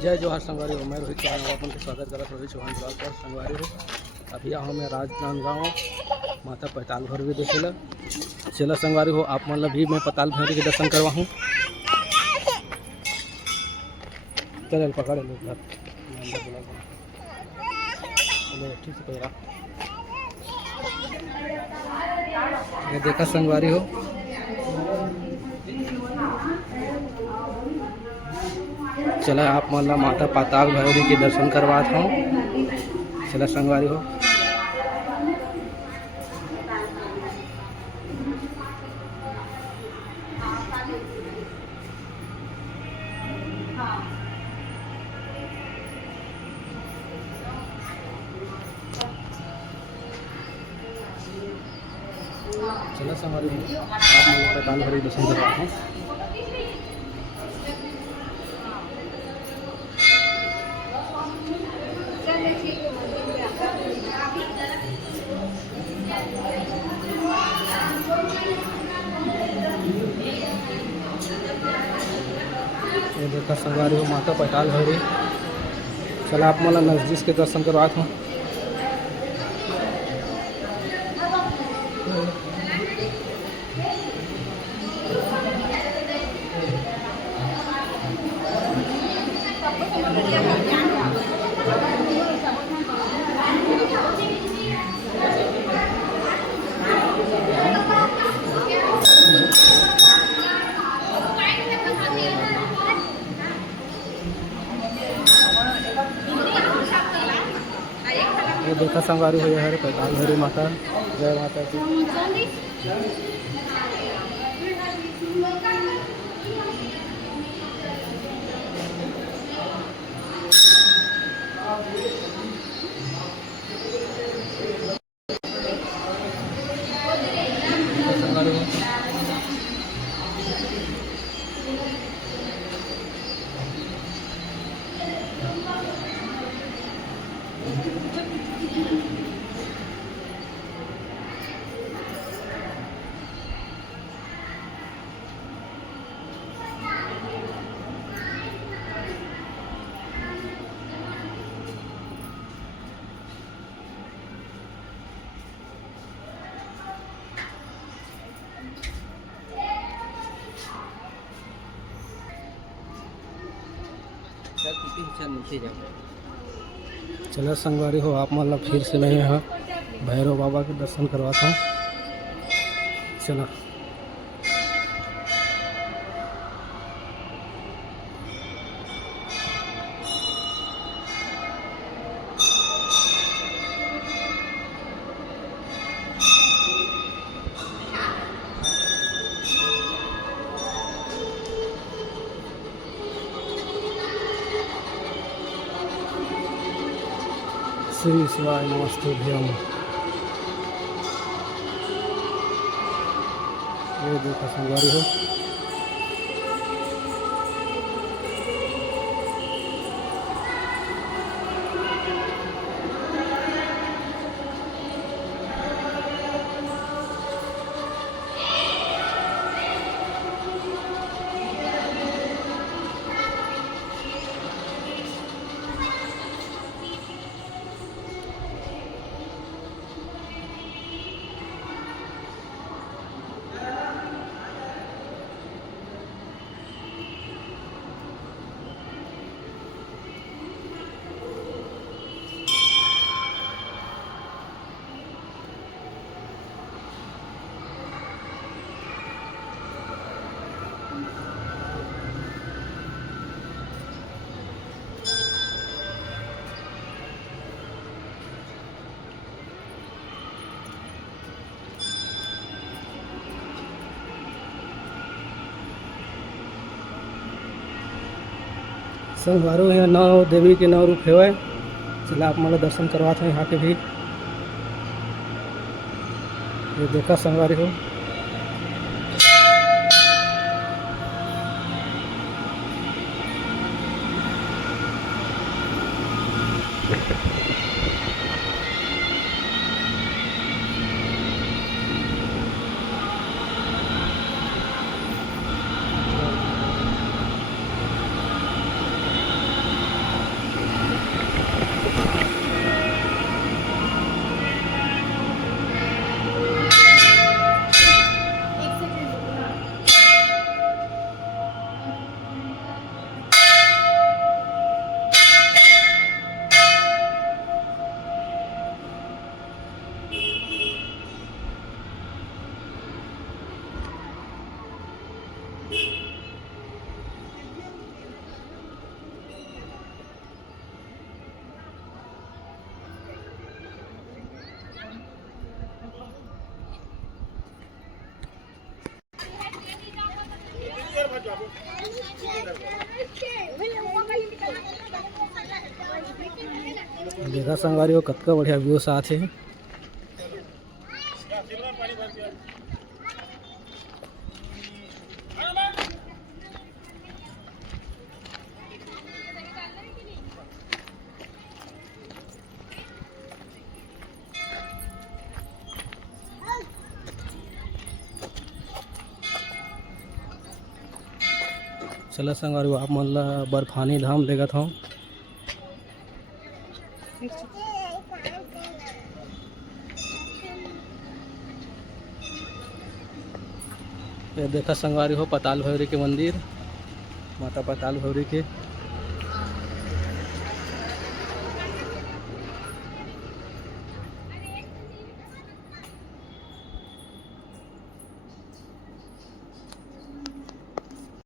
जय जोहार संगवारी हो। मैं रोहित चौहान अपन के स्वागत करत रोहित चौहान ब्लॉग पर संगवारी हो। अभी आओ मैं राजनांदगांव माता पताल भैरवी देखेला। चला संगवारी हो, आप मतलब भी मैं पताल भैरवी के दर्शन करवा हूँ। चल पकड़ लो घर ठीक से पकड़ा। ये देखा संगवारी हो, चला आप मतलब माता पाताल भैरवी के दर्शन करवाता हूँ। चला संगवारी हो, चला संगवारी हो, आप मतलब पाताल भैरवी दर्शन करवाता हूँ। ये देखा संगवारी हो माता पताल भैरवी। चला आप मतलब नजदीक के दर्शन करवाता हूँ। ये देखा संगवारी हो, है पताल भैरवी माता। जय माता की। संगवारी हो, चलो संगवारी हो, आप मतलब फिर से मैं यहाँ भैरव बाबा के दर्शन करवाता हूँ। चला श्री शिवाय नमस्ते भैया। ये देखा संगवारी हो, संगवारी हो, यहाँ 9 देवी के 9 रूप है। चला आप मतलब दर्शन करवाते हैं यहाँ के भी। ये देखा संगवारी हो, देखा संगवारी हो कतका बढ़िया व्यू साथ है। चला संगवारी आप मन ला बर्फानी धाम लेगत हूँ। ये देखा संगवारी हो पताल भैरवी के मंदिर, माता पताल भैरवी के।